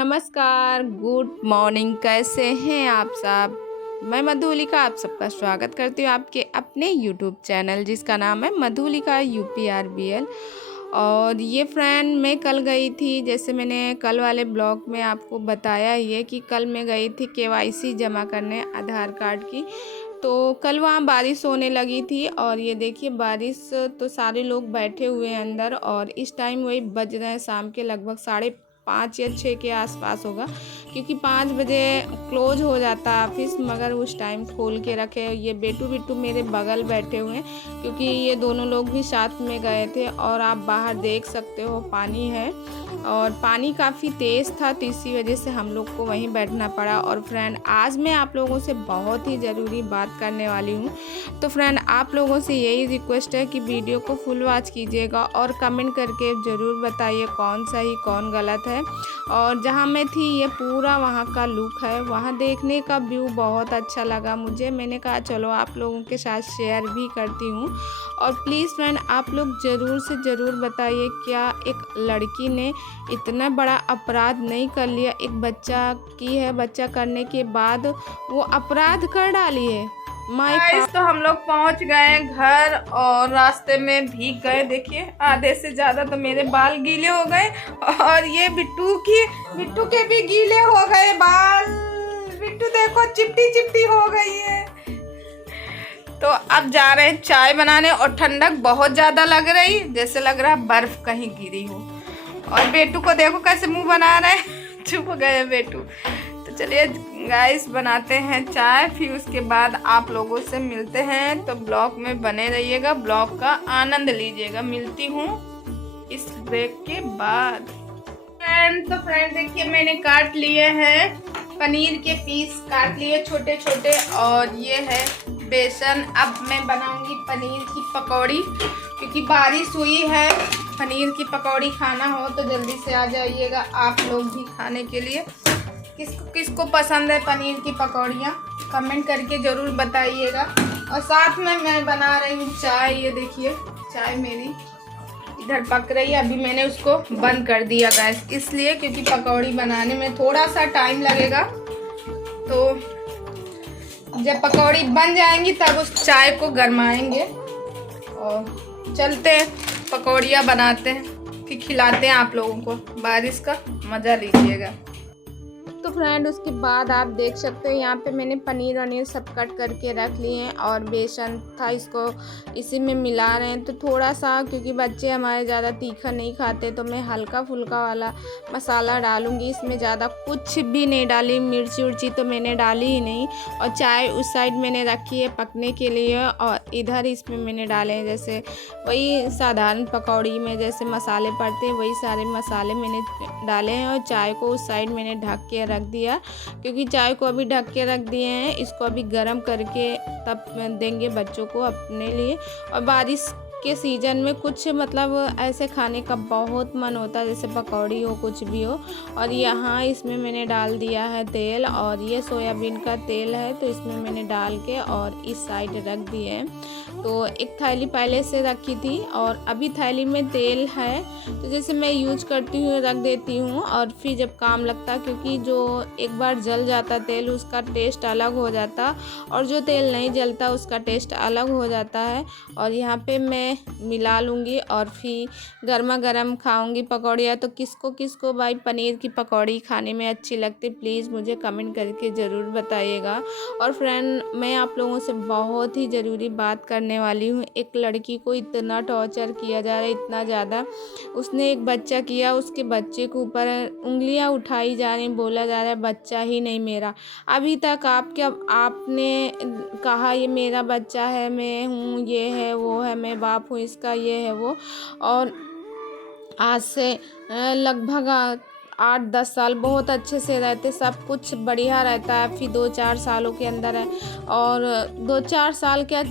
नमस्कार, good morning. कैसे हैं आप सब? मैं मधुलिका आप सबका स्वागत करती हूँ आपके अपने यूट्यूब चैनल जिसका नाम है मधुलिका UPRBL। और ये फ्रेंड, मैं कल गई थी, जैसे मैंने कल वाले ब्लॉग में आपको बताया ही है कि कल मैं गई थी KYC जमा करने आधार कार्ड की। तो कल वहाँ बारिश होने लगी थी और ये देखिए बारिश, तो सारे लोग बैठे हुए हैं अंदर। और इस टाइम वही बज रहे हैं शाम के लगभग 5:30 या 6 के आसपास होगा, क्योंकि 5 बजे क्लोज हो जाता है ऑफिस, मगर उस टाइम खोल के रखे। ये बेटू बिट्टू मेरे बगल बैठे हुए हैं, क्योंकि ये दोनों लोग भी साथ में गए थे। और आप बाहर देख सकते हो पानी है और पानी काफ़ी तेज़ था, तो इसी वजह से हम लोग को वहीं बैठना पड़ा। और फ्रेंड, आज मैं आप लोगों से बहुत ही ज़रूरी बात करने वाली हूँ। तो फ्रेंड, आप लोगों से यही रिक्वेस्ट है कि वीडियो को फुल वॉच कीजिएगा और कमेंट करके ज़रूर बताइए कौन सही कौन गलत है। और जहाँ मैं थी ये पूरा वहाँ का लुक है, वहाँ देखने का व्यू बहुत अच्छा लगा मुझे। मैंने कहा चलो आप लोगों के साथ शेयर भी करती हूँ। और प्लीज़ फ्रेंड, आप लोग ज़रूर से ज़रूर बताइए, क्या एक लड़की ने इतना बड़ा अपराध नहीं कर लिया? एक बच्चा की है, बच्चा करने के बाद वो अपराध कर डाली है। गाइस, तो हम लोग पहुंच गए घर और रास्ते में भीग गए। देखिए आधे से ज़्यादा तो मेरे बाल गीले हो गए और ये बिट्टू के भी गीले हो गए बाल। बिट्टू देखो चिपटी चिपटी हो गई है। तो अब जा रहे हैं चाय बनाने और ठंडक बहुत ज़्यादा लग रही, जैसे लग रहा है बर्फ कहीं गिरी हो। और बेटू को देखो कैसे मुंह बना रहे हैं, चुप गए बेटू। तो चलिए गाइस बनाते हैं चाय, फिर उसके बाद आप लोगों से मिलते हैं। तो ब्लॉग में बने रहिएगा, ब्लॉग का आनंद लीजिएगा। मिलती हूँ इस ब्रेक के बाद। तो फ्रेंड देखिए, मैंने काट लिए हैं पनीर के पीस, काट लिए छोटे छोटे। और ये है बेसन। अब मैं बनाऊंगी पनीर की पकौड़ी, क्योंकि बारिश हुई है। पनीर की पकौड़ी खाना हो तो जल्दी से आ जाइएगा आप लोग भी खाने के लिए। किसको किसको पसंद है पनीर की पकौड़ियाँ, कमेंट करके ज़रूर बताइएगा। और साथ में मैं बना रही हूँ चाय। ये देखिए चाय मेरी इधर पक रही है। अभी मैंने उसको बंद कर दिया गैस, इसलिए क्योंकि पकौड़ी बनाने में थोड़ा सा टाइम लगेगा। तो जब पकौड़ी बन जाएंगी तब उस चाय को गरमाएंगे और चलते हैं पकौड़ियाँ बनाते हैं, कि खिलाते हैं आप लोगों को। बारिश का मज़ा लीजिएगा। तो फ्रेंड, उसके बाद आप देख सकते हो यहाँ पे मैंने पनीर वनीर सब कट करके रख लिए हैं और बेसन था, इसको इसी में मिला रहे हैं। तो थोड़ा सा, क्योंकि बच्चे हमारे ज़्यादा तीखा नहीं खाते, तो मैं हल्का फुल्का वाला मसाला डालूंगी। इसमें ज़्यादा कुछ भी नहीं डाली, मिर्ची उर्ची तो मैंने डाली ही नहीं। और चाय उस साइड मैंने रखी है पकने के लिए, और इधर इसमें मैंने डाले हैं जैसे वही साधारण पकौड़ी में जैसे मसाले पड़ते हैं, वही सारे मसाले मैंने डाले हैं। और चाय को उस साइड मैंने ढक के रख दिया, क्योंकि चाय को अभी ढक के रख दिए हैं, इसको अभी गर्म करके तब देंगे बच्चों को अपने लिए। और बारिश के सीज़न में कुछ मतलब ऐसे खाने का बहुत मन होता है, जैसे पकौड़ी हो कुछ भी हो। और यहाँ इसमें मैंने डाल दिया है तेल, और ये सोयाबीन का तेल है, तो इसमें मैंने डाल के और इस साइड रख दिए हैं। तो एक थैली पहले से रखी थी और अभी थैली में तेल है, तो जैसे मैं यूज करती हूँ रख देती हूँ, और फिर जब काम लगता, क्योंकि जो एक बार जल जाता तेल उसका टेस्ट अलग हो जाता, और जो तेल नहीं जलता उसका टेस्ट अलग हो जाता है। और यहाँ पे मैं मिला लूँगी और फिर गर्मा गर्म खाऊँगी पकौड़ियाँ। तो किसको किसको भाई पनीर की पकौड़ी खाने में अच्छी लगती, प्लीज़ मुझे कमेंट करके ज़रूर बताइएगा। और फ्रेंड, मैं आप लोगों से बहुत ही ज़रूरी बात करने वाली हूँ। एक लड़की को इतना टॉर्चर किया जा रहा है, इतना ज़्यादा। उसने एक बच्चा किया, उसके बच्चे के ऊपर उंगलियां उठाई जा रही, बोला जा रहा है बच्चा ही नहीं मेरा। अभी तक आपने कहा ये मेरा बच्चा है, मैं हूँ, ये है वो है, मैं बाप हूँ इसका, ये है वो। और आज से लगभग 8-10 साल बहुत अच्छे से रहते, सब कुछ बढ़िया रहता है। फिर 2-4 सालों के अंदर है, और 2-4 साल क्या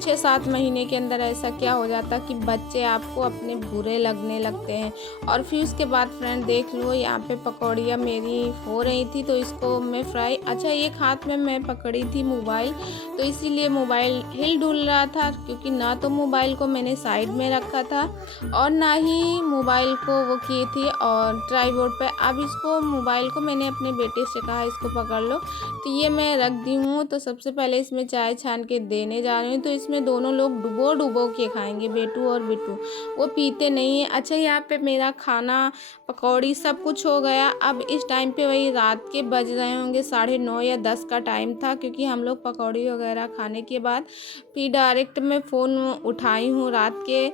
6-7 महीने के अंदर ऐसा क्या हो जाता है कि बच्चे आपको अपने बुरे लगने लगते हैं। और फिर उसके बाद फ्रेंड देख लो, यहाँ पे पकौड़ियाँ मेरी हो रही थी, तो इसको मैं फ्राई, अच्छा एक हाथ में मैं पकड़ी थी मोबाइल, तो इसीलिए मोबाइल हिल डुल रहा था, क्योंकि ना तो मोबाइल को मैंने साइड में रखा था और ना ही मोबाइल को वो की थी, और ट्राईपोड रोड पे। अब इसको मोबाइल को मैंने अपने बेटे से कहा इसको पकड़ लो, तो ये मैं रख दी हूँ। तो सबसे पहले इसमें चाय छान के देने जा रही हूँ। तो इसमें दोनों लोग डुबो डुबो के खाएंगे, बेटू और बिट्टू, वो पीते नहीं है। अच्छा, यहाँ पे मेरा खाना पकौड़ी सब कुछ हो गया। अब इस टाइम पे वही रात के बज रहे होंगे 9:30 या 10 का टाइम था, क्योंकि हम लोग पकौड़ी वगैरह खाने के बाद फिर डायरेक्ट मैं फ़ोन उठाई हूँ। रात के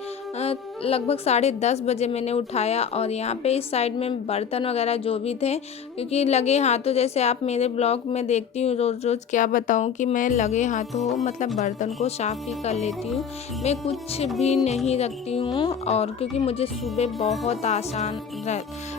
लगभग 10:30 बजे मैंने उठाया। और यहाँ पे इस साइड में बर्तन वगैरह जो भी थे, क्योंकि लगे हाथों, जैसे आप मेरे ब्लॉग में देखती हूँ रोज़ रोज़, क्या बताऊँ कि मैं लगे हाथों मतलब बर्तन को साफ़ ही कर लेती हूँ, मैं कुछ भी नहीं रखती हूँ। और क्योंकि मुझे सुबह बहुत आसान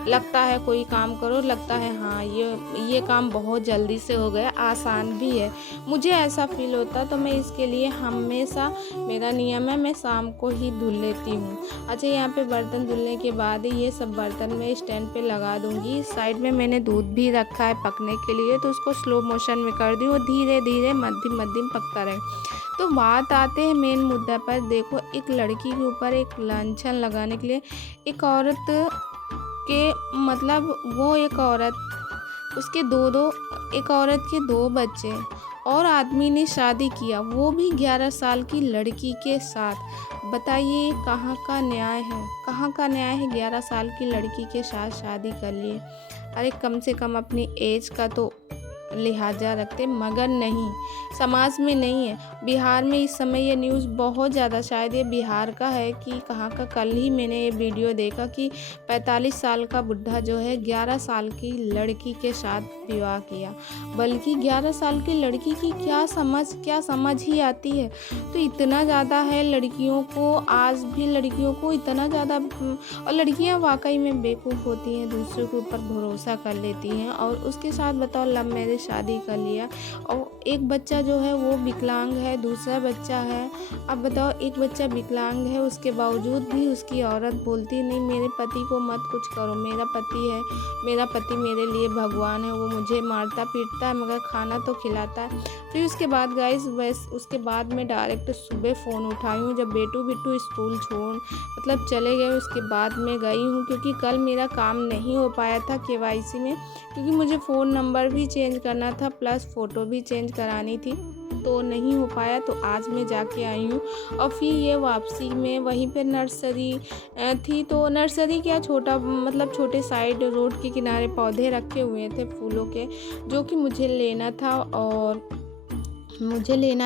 लगता है, कोई काम करो लगता है हाँ ये काम बहुत जल्दी से हो गया, आसान भी है, मुझे ऐसा फील होता। तो मैं इसके लिए हमेशा, मेरा नियम है, मैं शाम को ही धुल लेती हूँ। अच्छा, यहाँ पे बर्तन धुलने के बाद ये सब बर्तन मैं स्टैंड पे लगा दूँगी। साइड में मैंने दूध भी रखा है पकने के लिए, तो उसको स्लो मोशन में कर दी, वो धीरे धीरे मध्यम मध्यम पकता रहे। तो बात आते हैं मेन मुद्दा पर। देखो, एक लड़की के ऊपर एक लांछन लगाने के लिए एक औरत के मतलब वो एक औरत, उसके एक औरत के 2 बच्चे, और आदमी ने शादी किया, वो भी 11 साल की लड़की के साथ। बताइए कहाँ का न्याय है, कहाँ का न्याय है? 11 साल की लड़की के साथ शादी कर लिए। अरे कम से कम अपनी एज का तो लिहाजा रखते, मगर नहीं, समाज में नहीं है। बिहार में इस समय ये न्यूज़ बहुत ज़्यादा, शायद ये बिहार का है कि कहाँ का, कल ही मैंने ये वीडियो देखा कि 45 साल का बुढ़ा जो है 11 साल की लड़की के साथ विवाह किया। बल्कि 11 साल की लड़की की क्या समझ ही आती है। तो इतना ज़्यादा है लड़कियों को, आज भी लड़कियों को इतना ज़्यादा, और लड़कियां वाकई में बेवकूफ़ होती हैं, दूसरों के ऊपर भरोसा कर लेती हैं। और उसके साथ बताओ लव मैरिज शादी कर लिया, और एक बच्चा जो है वो विकलांग है, दूसरा बच्चा है। अब बताओ, एक बच्चा विकलांग है, उसके बावजूद भी उसकी औरत बोलती नहीं मेरे पति को मत कुछ करो, मेरा पति है, मेरा पति मेरे लिए भगवान है, वो मुझे मारता पीटता है मगर खाना तो खिलाता है। फिर उसके बाद गाइस, बस उसके बाद मैं डायरेक्ट सुबह फ़ोन उठाई हूँ, जब बिट्टू स्कूल छोड़ मतलब चले गए, उसके बाद मैं गई हूँ। क्योंकि कल मेरा काम नहीं हो पाया था KYC में, क्योंकि मुझे फ़ोन नंबर भी चेंज करना था प्लस फ़ोटो भी चेंज करानी थी, तो नहीं हो पाया। तो आज मैं जाके आई हूँ। और फिर ये वापसी में वहीं पे नर्सरी थी, तो नर्सरी क्या, छोटा मतलब छोटे साइड रोड के किनारे पौधे रखे हुए थे फूलों के, जो कि मुझे लेना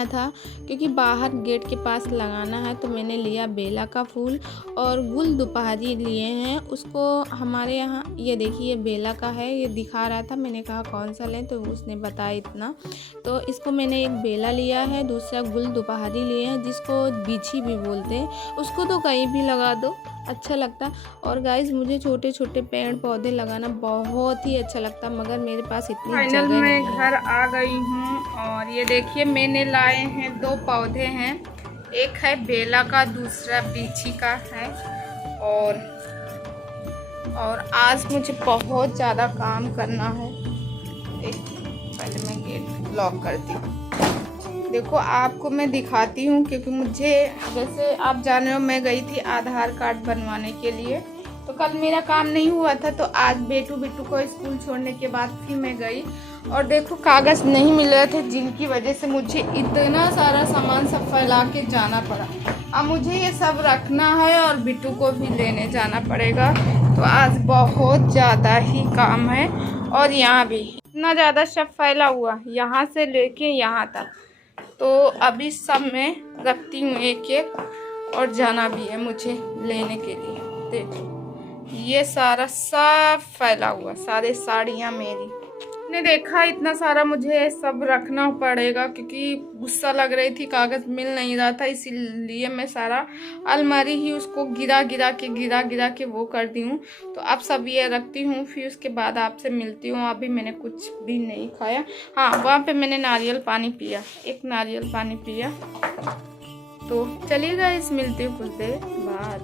था क्योंकि बाहर गेट के पास लगाना है। तो मैंने लिया बेला का फूल और गुल दोपहरी लिए हैं। उसको हमारे यहाँ, ये देखिए बेला का है, ये दिखा रहा था, मैंने कहा कौन सा लें, तो उसने बताया इतना। तो इसको मैंने एक बेला लिया है, दूसरा गुल दोपहरी लिए हैं, जिसको बिछी भी बोलते हैं। उसको तो कहीं भी लगा दो, अच्छा लगता। और गाइस, मुझे छोटे छोटे पेड़ पौधे लगाना बहुत ही अच्छा लगता, मगर मेरे पास इतनी जगह नहीं है। मैं घर आ गई हूँ और ये देखिए मैंने लाए हैं 2 पौधे हैं, एक है बेला का, दूसरा बीछी का है। और आज मुझे बहुत ज़्यादा काम करना है। पहले मैं गेट लॉक करती हूँ। देखो, आपको मैं दिखाती हूँ, क्योंकि मुझे, जैसे आप जान रहे हो, मैं गई थी आधार कार्ड बनवाने के लिए। तो कल मेरा काम नहीं हुआ था, तो आज बिट्टू को स्कूल छोड़ने के बाद फिर मैं गई, और देखो कागज़ नहीं मिल रहे थे, जिनकी वजह से मुझे इतना सारा सामान सब फैला के जाना पड़ा। अब मुझे ये सब रखना है और बिट्टू को भी लेने जाना पड़ेगा। तो आज बहुत ज़्यादा ही काम है। और यहाँ भी इतना ज़्यादा सब फैला हुआ, यहाँ से लेके यहाँ तक। तो अभी सब मैं रखती हूँ एक एक, और जाना भी है मुझे लेने के लिए। देखो, ये सारा सब फैला हुआ, सारे साड़ियाँ मेरी। ने देखा इतना सारा मुझे सब रखना पड़ेगा, क्योंकि गुस्सा लग रही थी, कागज़ मिल नहीं रहा था, इसीलिए मैं सारा अलमारी ही उसको गिरा गिरा के वो कर दी हूँ। तो अब सब ये रखती हूँ, फिर उसके बाद आपसे मिलती हूँ। अभी मैंने कुछ भी नहीं खाया। हाँ, वहाँ पे मैंने नारियल पानी पिया, एक नारियल पानी पिया। तो चलिए गाइस, मिलती हूँ कुछ देर बाद।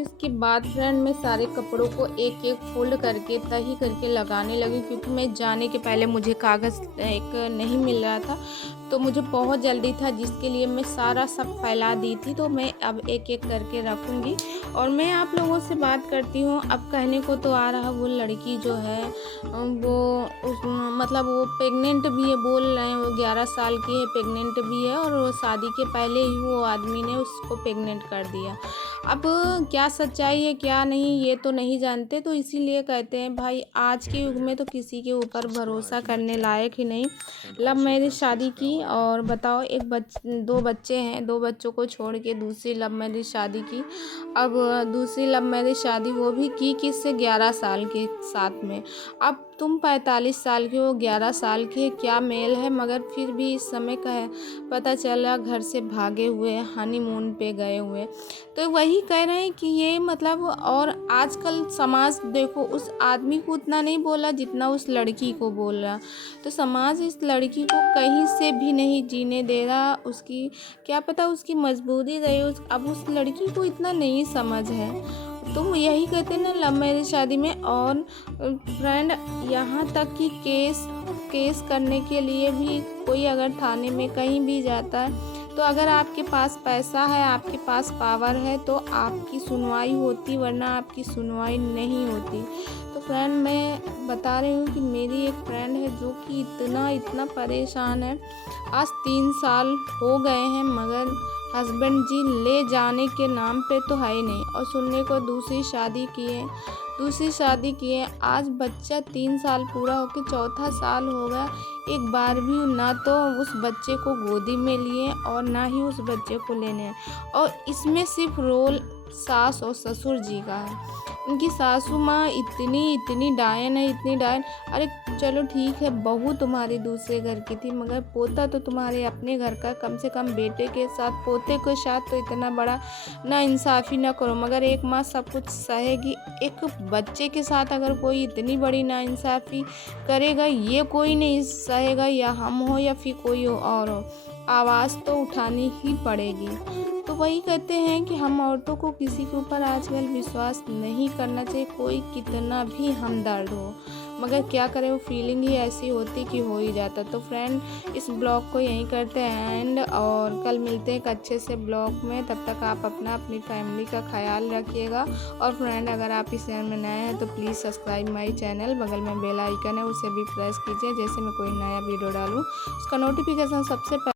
फिर उसके बाद फ्रेंड मैं सारे कपड़ों को एक एक फोल्ड करके तही करके लगाने लगी, क्योंकि मैं जाने के पहले मुझे कागज़ एक नहीं मिल रहा था, तो मुझे बहुत जल्दी था, जिसके लिए मैं सारा सब फैला दी थी। तो मैं अब एक एक करके रखूँगी। और मैं आप लोगों से बात करती हूँ, अब कहने को तो आ रहा, वो लड़की जो है वो मतलब वो प्रेग्नेंट भी है, बोल रहे हैं वो 11 साल की है, प्रेग्नेंट भी है, और वो शादी के पहले ही वो आदमी ने उसको प्रेग्नेंट कर दिया। अब क्या सच्चाई है क्या नहीं ये तो नहीं जानते, तो इसीलिए कहते हैं भाई आज के युग में तो किसी के ऊपर भरोसा करने लायक ही नहीं। लव मैरिज शादी की, और बताओ दो बच्चे हैं, दो बच्चों को छोड़ के दूसरी लव मैरिज शादी की। अब दूसरी लव मैरिज शादी वो भी की किससे, 11 साल के साथ में। अब तुम 45 साल के हो, 11 साल के, क्या मेल है। मगर फिर भी इस समय का है, पता चला घर से भागे हुए, हनीमून पे गए हुए। तो वही कह रहे हैं कि ये मतलब, और आजकल समाज देखो उस आदमी को उतना नहीं बोला जितना उस लड़की को बोल रहा। तो समाज इस लड़की को कहीं से भी नहीं जीने दे रहा। उसकी क्या पता उसकी मजबूरी रही, अब उस लड़की को इतना नहीं समझ है। तो यही कहते हैं ना लव मैरिज शादी में। और फ्रेंड यहाँ तक कि केस करने के लिए भी कोई अगर थाने में कहीं भी जाता है, तो अगर आपके पास पैसा है, आपके पास पावर है, तो आपकी सुनवाई होती, वरना आपकी सुनवाई नहीं होती। तो फ्रेंड मैं बता रही हूँ कि मेरी एक फ्रेंड है जो कि इतना परेशान है। आज 3 साल हो गए हैं, मगर हस्बैंड जी ले जाने के नाम पे तो है ही नहीं। और सुनने को दूसरी शादी किए। आज बच्चा 3 साल पूरा होकर चौथा साल हो गया, एक बार भी ना तो उस बच्चे को गोदी में लिए और ना ही उस बच्चे को लेने आए। और इसमें सिर्फ रोल सास और ससुर जी का है। उनकी सासू माँ इतनी डायन है, इतनी डायन। अरे चलो ठीक है, बहू तुम्हारी दूसरे घर की थी, मगर पोता तो तुम्हारे अपने घर का। कम से कम बेटे के साथ, पोते के साथ तो इतना बड़ा ना इंसाफ़ी ना करो। मगर एक माँ सब कुछ सहेगी, एक बच्चे के साथ अगर कोई इतनी बड़ी ना इंसाफ़ी करेगा, ये कोई नहीं सहेगा, या हम हो या फिर कोई और हो। आवाज़ तो उठानी ही पड़ेगी। तो वही कहते हैं कि हम औरतों को किसी के ऊपर आजकल विश्वास नहीं करना चाहिए, कोई कितना भी हमदर्द हो। मगर क्या करें, वो फीलिंग ही ऐसी होती कि हो ही जाता। तो फ्रेंड इस ब्लॉग को यहीं करते हैं एंड, और कल मिलते हैं एक अच्छे से ब्लॉग में। तब तक आप अपनी फैमिली का ख्याल रखिएगा। और फ्रेंड अगर आप इस चैनल में नए हैं तो प्लीज़ सब्सक्राइब माई चैनल। बगल में बेल आइकन है, उसे भी प्रेस कीजिए, जैसे मैं कोई नया वीडियो डालूँ उसका नोटिफिकेशन सबसे